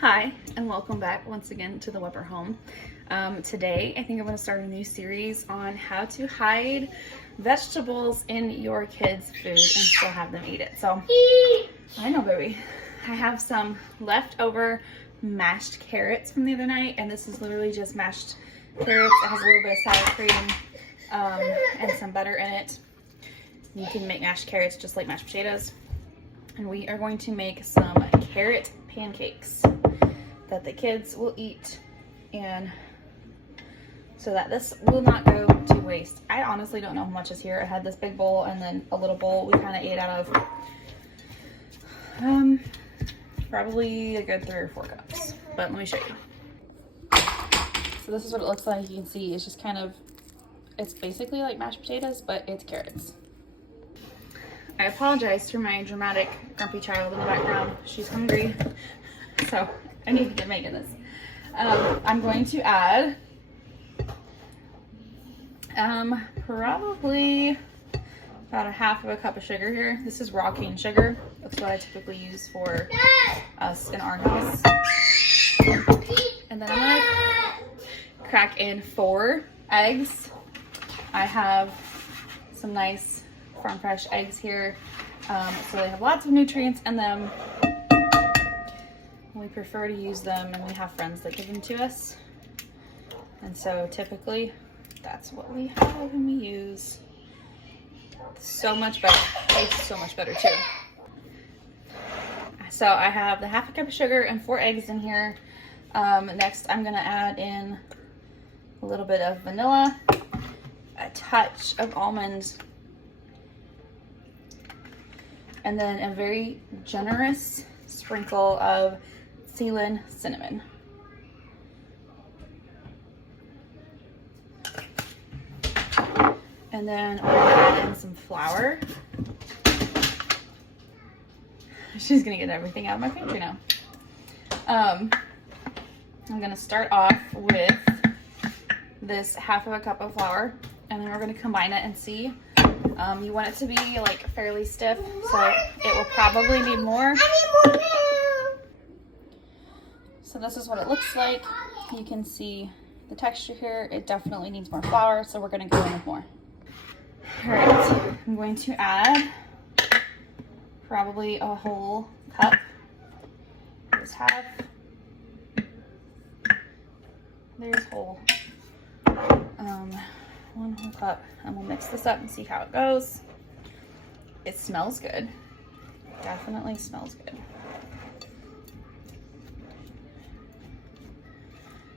Hi, and welcome back once again to the Weber home. Today, I think I'm going to start a new series on how to hide vegetables in your kids' food and still have them eat it. So, I know, baby. I have some leftover mashed carrots from the other night, and this is literally just mashed carrots. It has a little bit of sour cream and some butter in it. You can make mashed carrots just like mashed potatoes. And we are going to make some carrot pancakes that the kids will eat, and so that this will not go to waste. I honestly don't know how much is here. I had this big bowl and then a little bowl we kind of ate out of. Probably a good 3 or 4 cups, but let me show you. So this is what it looks like. You can see it's just kind of, it's basically like mashed potatoes, but it's carrots. I apologize for my dramatic grumpy child in the background. She's hungry, so I need to get making this. I'm going to add probably about a half of a cup of sugar here. This is raw cane sugar. That's what I typically use for us in our house. And then I'm gonna crack in 4 eggs. I have some nice farm fresh eggs here, so they have lots of nutrients in them. We prefer to use them, and we have friends that give them to us, and so typically that's what we have and we use. So much better. Tastes so much better too. So I have the half a cup of sugar and 4 eggs in here. Next I'm gonna add in a little bit of vanilla, a touch of almonds, and then a very generous sprinkle of Ceylon cinnamon. And then we're gonna add in some flour. She's gonna get everything out of my pantry now. I'm gonna start off with this half of a cup of flour, and then we're gonna combine it and see. You want it to be like fairly stiff, so it will probably need more. So this is what it looks like. You can see the texture here. It definitely needs more flour, so we're gonna go in with more. All right, I'm going to add probably a whole cup. There's half. There's whole. 1 whole cup, and we'll mix this up and see how it goes. It smells good. Definitely smells good.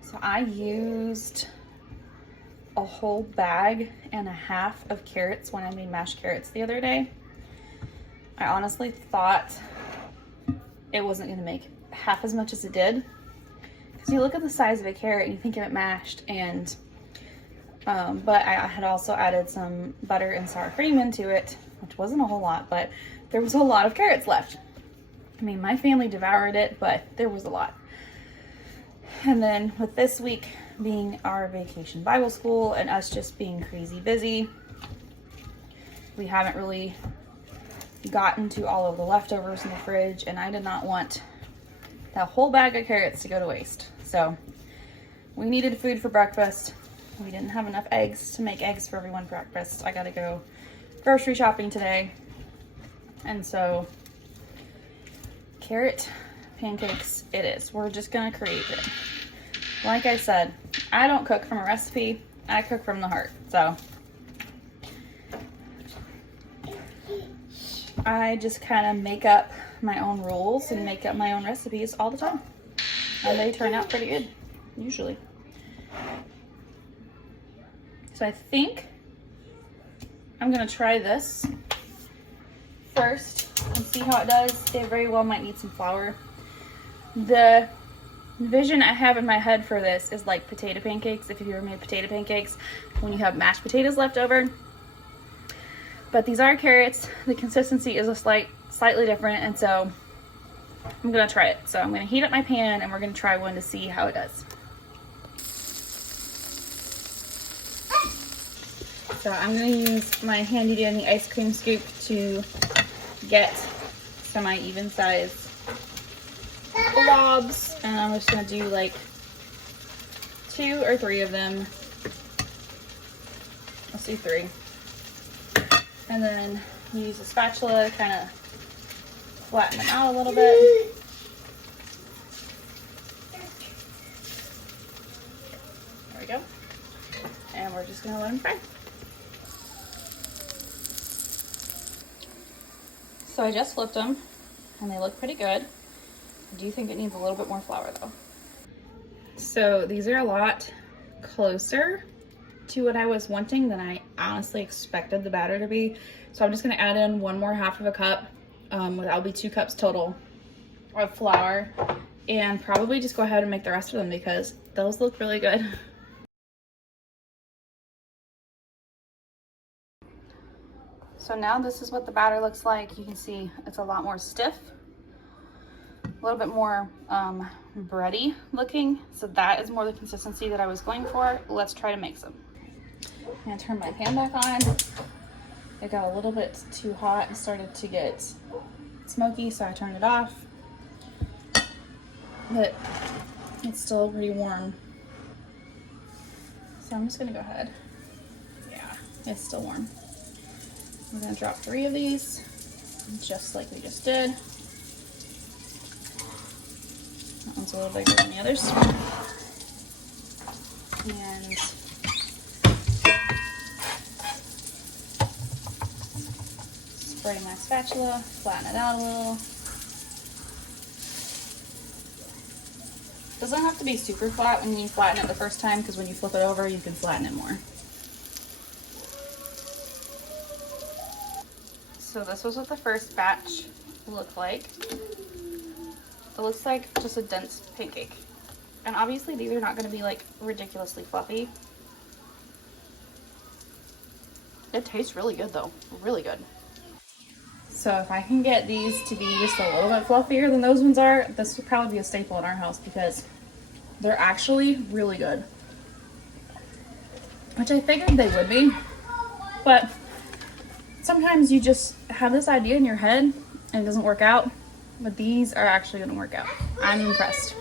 So I used a whole bag and a half of carrots when I made mashed carrots the other day. I honestly thought it wasn't gonna make half as much as it did, because you look at the size of a carrot and you think of it mashed, and but I had also added some butter and sour cream into it, which wasn't a whole lot, but there was a lot of carrots left. I mean, my family devoured it, but there was a lot. And then with this week being our vacation Bible school and us just being crazy busy, we haven't really gotten to all of the leftovers in the fridge, and I did not want that whole bag of carrots to go to waste. So we needed food for breakfast. We didn't have enough eggs to make eggs for everyone for breakfast. I gotta go grocery shopping today. And so carrot pancakes it is. We're just gonna create it. Like I said, I don't cook from a recipe. I cook from the heart. So I just kind of make up my own rules and make up my own recipes all the time. And they turn out pretty good, usually. So I think I'm gonna try this first and see how it does. It very well might need some flour. The vision I have in my head for this is like potato pancakes, if you've ever made potato pancakes, when you have mashed potatoes left over. But these are carrots. The consistency is slightly different, and so I'm gonna try it. So I'm gonna heat up my pan and we're gonna try one to see how it does. So I'm gonna use my handy dandy ice cream scoop to get semi-even size blob globs, and I'm just gonna do like 2 or 3 of them. Let's do 3. And then use a spatula to kind of flatten them out a little bit. There we go. And we're just gonna let them fry. So I just flipped them and they look pretty good. I do think it needs a little bit more flour though. So these are a lot closer to what I was wanting than I honestly expected the batter to be. So I'm just gonna add in 1 more half of a cup. That'll be 2 cups total of flour, and probably just go ahead and make the rest of them because those look really good. So now this is what the batter looks like. You can see it's a lot more stiff, a little bit more bready looking. So that is more the consistency that I was going for. Let's try to make some. I'm gonna turn my pan back on. It got a little bit too hot and started to get smoky, so I turned it off. But it's still pretty warm. So I'm just gonna go ahead. Yeah, it's still warm. We're gonna drop 3 of these, just like we just did. That one's a little bigger than the others. And spray my spatula, flatten it out a little. Doesn't have to be super flat when you flatten it the first time, because when you flip it over, you can flatten it more. So this was what the first batch looked like. It looks like just a dense pancake. And obviously these are not going to be like ridiculously fluffy. It tastes really good though, really good. So if I can get these to be just a little bit fluffier than those ones are, this would probably be a staple in our house because they're actually really good. Which I figured they would be, but sometimes you just have this idea in your head and it doesn't work out, but these are actually gonna work out. I'm impressed.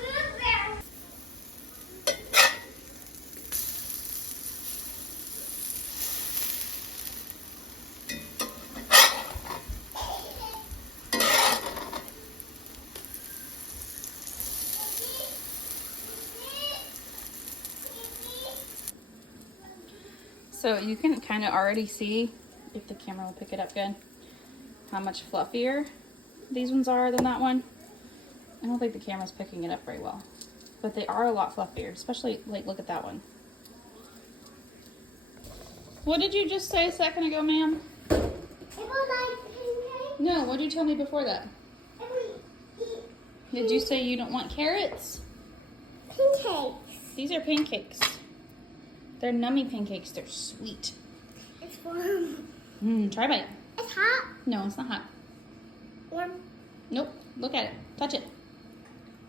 So you can kind of already see, if the camera will pick it up good, how much fluffier these ones are than that one. I don't think the camera's picking it up very well, but they are a lot fluffier, especially like look at that one. What did you just say a second ago, ma'am? No, what did you tell me before that? Did you say you don't want carrots? Pancakes. These are pancakes. They're nummy pancakes. They're sweet. It's warm. Try bite. It's hot. No, it's not hot. Warm. Nope. Look at it. Touch it.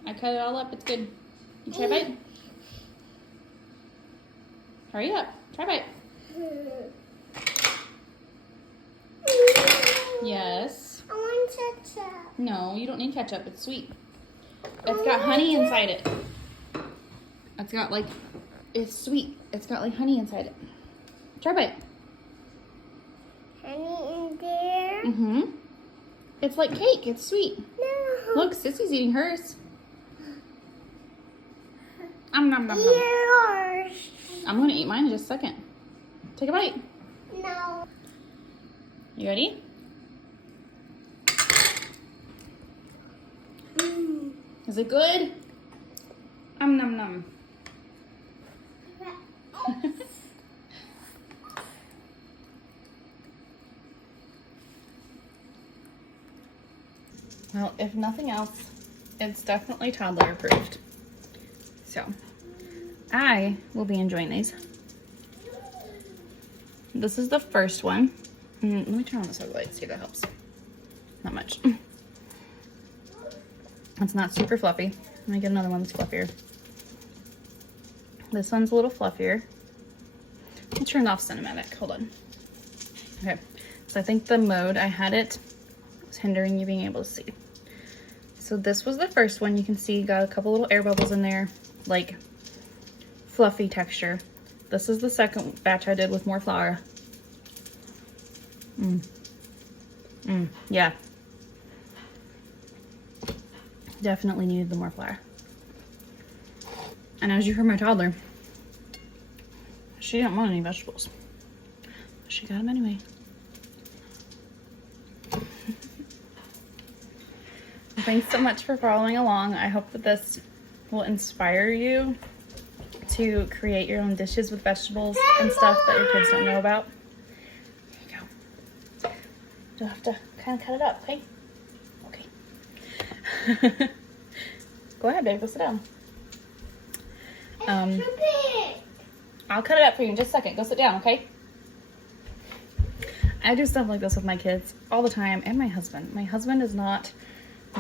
I cut it all up. It's good. You try bite. Hurry up. Try bite. Yes. I want ketchup. No, you don't need ketchup. It's sweet. It's got honey inside it. It's got like, it's sweet. It's got like honey inside it. Try bite. Honey in there? Mm-hmm. It's like cake. It's sweet. No. Look, Sissy's eating hers. Nom, nom, nom. Yours. I'm gonna eat mine in just a second. Take a bite. No. You ready? Is it good? Nom, nom. Well, if nothing else, it's definitely toddler approved. So, I will be enjoying these. This is the first one. Let me turn on this other light, see if that helps. Not much. It's not super fluffy. Let me get another one that's fluffier. This one's a little fluffier. I turned off cinematic. Hold on. Okay, so I think the mode I had it was hindering you being able to see. So this was the first one. You can see got a couple little air bubbles in there, like fluffy texture. This is the second batch I did with more flour. Yeah. Definitely needed the more flour. And as you heard my toddler, she didn't want any vegetables. She got them anyway. Thanks so much for following along. I hope that this will inspire you to create your own dishes with vegetables and stuff that your kids don't know about. There you go. You'll have to kind of cut it up, okay? Okay. Go ahead, babe. Go sit down. I'll cut it up for you in just a second. Go sit down, okay? I do stuff like this with my kids all the time, and my husband. My husband is not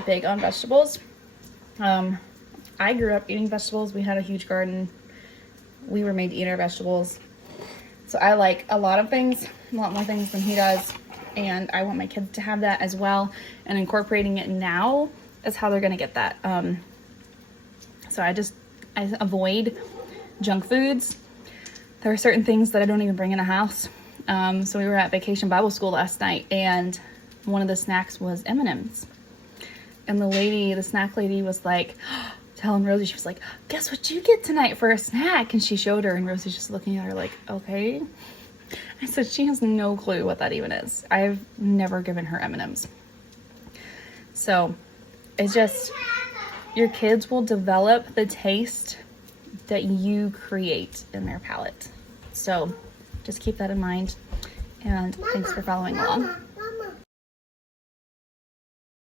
big on vegetables. I grew up eating vegetables. We had a huge garden. We were made to eat our vegetables. So I like a lot of things, a lot more things than he does. And I want my kids to have that as well. And incorporating it now is how they're going to get that. So I avoid junk foods. There are certain things that I don't even bring in the house. So we were at Vacation Bible School last night, and one of the snacks was M&Ms. And the snack lady was like, telling Rosie, she was like, guess what you get tonight for a snack? And she showed her, and Rosie's just looking at her like, okay. I said, she has no clue what that even is. I've never given her M&Ms. So it's just, your kids will develop the taste that you create in their palate. So just keep that in mind, and thanks for following along.